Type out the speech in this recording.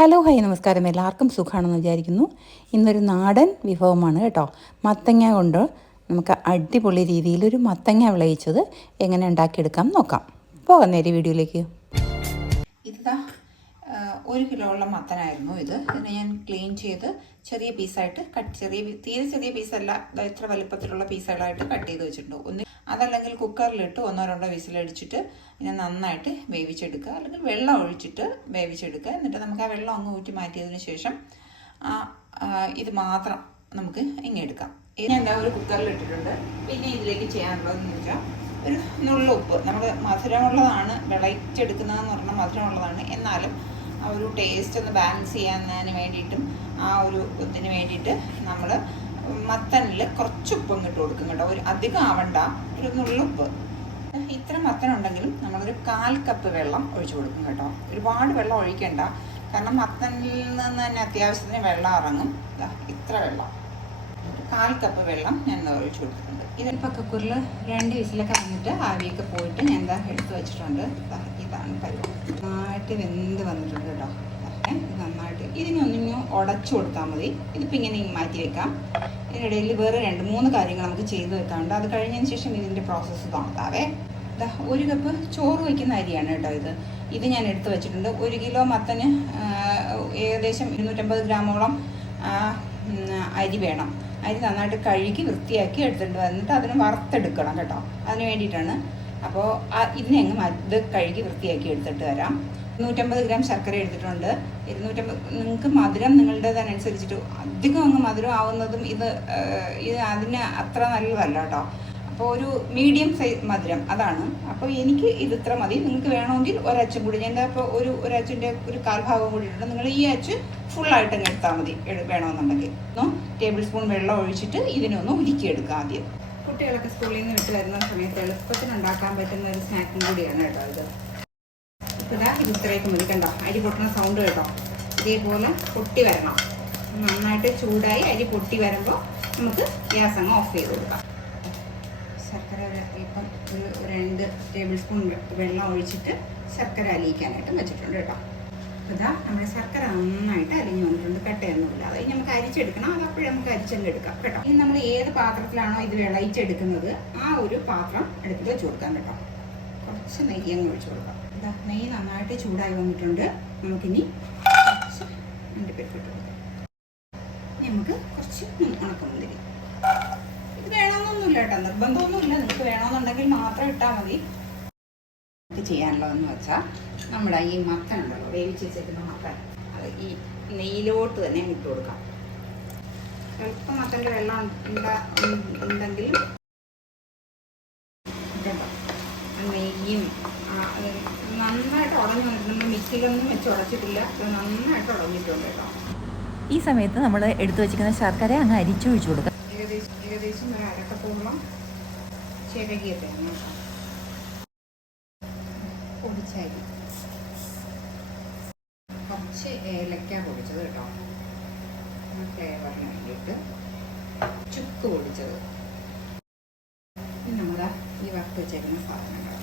Hello നമസ്കാരം. എല്ലാവർക്കും സുഖമാണെന്ന് വിചാരിക്കുന്നു. ഇന്നൊരു നാടൻ വിഭവമാണ് കേട്ടോ. മത്തങ്ങ കൊണ്ട് നമുക്ക് അടിപൊളി രീതിയിലൊരു മത്തങ്ങ വിളയിച്ചത് എങ്ങനെ ഉണ്ടാക്കിയെടുക്കാം നോക്കാം. പോകാം നേരെ വീഡിയോയിലേക്ക്. ഇതാ 1 കിലോ ഉള്ള മത്തനായിരുന്നു ഇത്. ഇതിനെ ഞാൻ ക്ലീൻ ചെയ്ത് ചെറിയ പീസായിട്ട് തീരെ ചെറിയ പീസല്ല, ഇത്ര വലുപ്പത്തിലുള്ള പീസുകളായിട്ട് കട്ട് ചെയ്ത് വെച്ചിട്ടുണ്ട്. അതല്ലെങ്കിൽ കുക്കറിലിട്ട് 1-2 വിസിലടിച്ചിട്ട് ഇതിനെ നന്നായിട്ട് വേവിച്ചെടുക്കുക, അല്ലെങ്കിൽ വെള്ളം ഒഴിച്ചിട്ട് വേവിച്ചെടുക്കുക. എന്നിട്ട് നമുക്ക് ആ വെള്ളം അങ്ങ് ഊറ്റി മാറ്റിയതിന് ശേഷം ഇത് മാത്രം നമുക്ക് ഇങ്ങെടുക്കാം. ഞാൻ എന്താ ഒരു കുക്കറിലിട്ടിട്ടുണ്ട്. പിന്നെ ഇതിലേക്ക് ചെയ്യാനുള്ളതെന്ന് വെച്ചാൽ ഒരു നുള്ളുപ്പ്. നമ്മൾ മധുരമുള്ളതാണ്, വിളയിച്ചെടുക്കുന്നതെന്ന് പറഞ്ഞാൽ മധുരമുള്ളതാണ്. എന്നാലും ആ ഒരു ടേസ്റ്റ് ഒന്ന് ബാലൻസ് ചെയ്യാനതിന് വേണ്ടിയിട്ടും ആ ഒരു ഇതിന് വേണ്ടിയിട്ട് നമ്മൾ മത്തനിൽ കുറച്ച് ഉപ്പും ഇട്ട് കൊടുക്കും കേട്ടോ. ഒരു അധികം ആവണ്ട, ഒരു നുള്ളുപ്പ്. ഇത്ര മത്തനുണ്ടെങ്കിലും നമ്മളൊരു 1/4 കപ്പ് വെള്ളം ഒഴിച്ചു കൊടുക്കും കേട്ടോ. ഒരുപാട് വെള്ളം ഒഴിക്കണ്ട, കാരണം മത്തനിൽ നിന്ന് തന്നെ അത്യാവശ്യത്തിന് വെള്ളം ഇറങ്ങും. ഇത്ര വെള്ളം, 1/4 കപ്പ് വെള്ളം ഞാൻ ഒഴിച്ചു കൊടുത്തിട്ടുണ്ട്. ഇതിപ്പോൾ കുക്കറിൽ 2 വിസിലൊക്കെ വന്നിട്ട് ആവിയൊക്കെ പോയിട്ട് ഞാൻ എന്താ എടുത്ത് വെച്ചിട്ടുണ്ട്. ഇതാണ് പരിപ്പ്. നന്നായിട്ട് വെന്ത് വന്നിട്ടുണ്ട് കേട്ടോ. നന്നായിട്ട് ഇതിനൊന്നിങ്ങ് ഉടച്ചു കൊടുത്താൽ മതി. ഇതിപ്പോൾ ഇങ്ങനെ മാറ്റി വെക്കാം. ഇതിനിടയിൽ വേറെ 2-3 കാര്യങ്ങൾ നമുക്ക് ചെയ്ത് വെക്കാറുണ്ട്. അത് കഴിഞ്ഞതിന് ശേഷം ഇതിൻ്റെ പ്രോസസ്സ് തുടങ്ങാവേ. 1 കപ്പ് ചോറ് വയ്ക്കുന്ന അരിയാണ് കേട്ടോ ഇത് ഞാൻ എടുത്ത് വെച്ചിട്ടുണ്ട്. 1 കിലോ മത്തന് ഏകദേശം 250 ഗ്രാമോളം അരി വേണം. അരി നന്നായിട്ട് കഴുകി വൃത്തിയാക്കി എടുത്തിട്ട് വന്നിട്ട് അതിന് വറുത്തെടുക്കണം കേട്ടോ. അതിന് വേണ്ടിയിട്ടാണ്. അപ്പോൾ ഇതിനെ ഇത് കഴുകി വൃത്തിയാക്കി എടുത്തിട്ട് വരാം. 250 ഗ്രാം ശർക്കര എടുത്തിട്ടുണ്ട്. 250. നിങ്ങൾക്ക് മധുരം നിങ്ങളുടേതനുസരിച്ചിട്ട് അധികം അങ്ങ് മധുരം ആവുന്നതും ഇത് അതിന് അത്ര നല്ലതല്ല കേട്ടോ. അപ്പോൾ ഒരു മീഡിയം സൈസ് മധുരം അതാണ്. അപ്പോൾ എനിക്ക് ഇത് ഇത്ര മതി. നിങ്ങൾക്ക് വേണമെങ്കിൽ ഒരച്ചും കൂടി, ഞാൻ ഇപ്പോൾ ഒരു അച്ചിൻ്റെ ഒരു 1/4 ഭാഗം കൂടി ഇട്ടിട്ട് നിങ്ങൾ ഈ അച്ച് ഫുള്ളായിട്ട് അങ്ങ് എടുത്താൽ മതി വേണമെന്നുണ്ടെങ്കിൽ. 1 ടേബിൾ സ്പൂൺ വെള്ളം ഒഴിച്ചിട്ട് ഇതിനൊന്ന് ഉരുക്കിയെടുക്കുക ആദ്യം. കുട്ടികളൊക്കെ സ്കൂളിൽ നിന്ന് വിട്ട് വരുന്ന സമയത്ത് എളുപ്പത്തിന് ഉണ്ടാക്കാൻ പറ്റുന്ന ഒരു സ്നാക്കും കൂടിയാണ് കേട്ടോ ഇത്. ഇപ്പോൾ ഇത് ഇത്രയൊക്കെ മതി. കണ്ടോ, അരി പൊട്ടുന്ന സൗണ്ട് കേട്ടോ. ഇതേപോലെ പൊട്ടി വരണം. നന്നായിട്ട് ചൂടായി അരി പൊട്ടി വരുമ്പോൾ നമുക്ക് ഗ്യാസ് അങ്ങ് ഓഫ് ചെയ്ത് കൊടുക്കാം. ശർക്കര ഇപ്പം ഒരു 2 ടേബിൾ സ്പൂൺ വെള്ളം ഒഴിച്ചിട്ട് ശർക്കര അലിയിക്കാനായിട്ട് വെച്ചിട്ടുണ്ട് കേട്ടോ. ഇതാ നമ്മുടെ ശർക്കര നന്നായിട്ട് അലിഞ്ഞു വന്നിട്ടുണ്ട്, കട്ടയൊന്നുമില്ല. അത് നമുക്ക് അരിച്ചെടുക്കണം. അത് അപ്പോഴും നമുക്ക് അരിച്ചങ്ങ് എടുക്കാം കേട്ടോ. ഇനി നമ്മൾ ഏത് പാത്രത്തിലാണോ ഇത് വിളയിച്ചെടുക്കുന്നത് ആ ഒരു പാത്രം എടുത്ത് വെച്ച് കൊടുക്കാം കേട്ടോ. കുറച്ച് നെയ്യ് അങ്ങ് ഒഴിച്ചു കൊടുക്കാം. ഇതാ നെയ്യ് നന്നായിട്ട് ചൂടായി വന്നിട്ടുണ്ട്. നമുക്കിനി കുറച്ച് അണ്ടിപ്പരിപ്പ് ഇട്ട് കൊടുക്കാം. നമുക്ക് കുറച്ച് ഉണക്കമുന്തിരി. ഇത് വേണമെന്നൊന്നുമില്ല കേട്ടോ, നിർബന്ധമൊന്നുമില്ല. നിങ്ങൾക്ക് വേണമെന്നുണ്ടെങ്കിൽ മാത്രം ഇട്ടാൽ മതി. ചെയ്യാനുള്ളതെന്ന് വെച്ചാൽ നമ്മുടെ ഈ മത്തനുണ്ടല്ലോ, വേവിച്ച് വെച്ചേക്കുന്ന മത്തൻ, അത് ഈ നെയ്യിലോട്ട് തന്നെ ഇട്ട് കൊടുക്കാം. ചിലപ്പോൾ മത്തൻ്റെ വെള്ളം ഉണ്ടെങ്കിലും കേട്ടോ, നെയ്യും നന്നായിട്ട് ഉടഞ്ഞു വന്നിട്ട് നമ്മൾ മിക്സിയിലൊന്നും വെച്ച് ഉടച്ചിട്ടില്ല. അത് നന്നായിട്ട് ഉടഞ്ഞിട്ടുണ്ട് കേട്ടോ. ഈ സമയത്ത് നമ്മൾ എടുത്തു വെച്ചിരിക്കുന്ന ശർക്കര അങ്ങ് അരിച്ചൊഴിച്ചു കൊടുക്കാം. ഏകദേശം ഒരു 1/2 കപ്പോളം ചിരകിയ തേങ്ങ, പൊടിച്ചരി, കുറച്ച് ഏലക്ക പൊടിച്ചത് കേട്ടോ, ഫ്ലേവറിന് വേണ്ടിയിട്ട് ചുക്ക് പൊടിച്ചത്, പിന്നെ നമ്മുടെ ഈ വറുത്ത് വെച്ചേക്കുന്ന സാധനങ്ങൾ.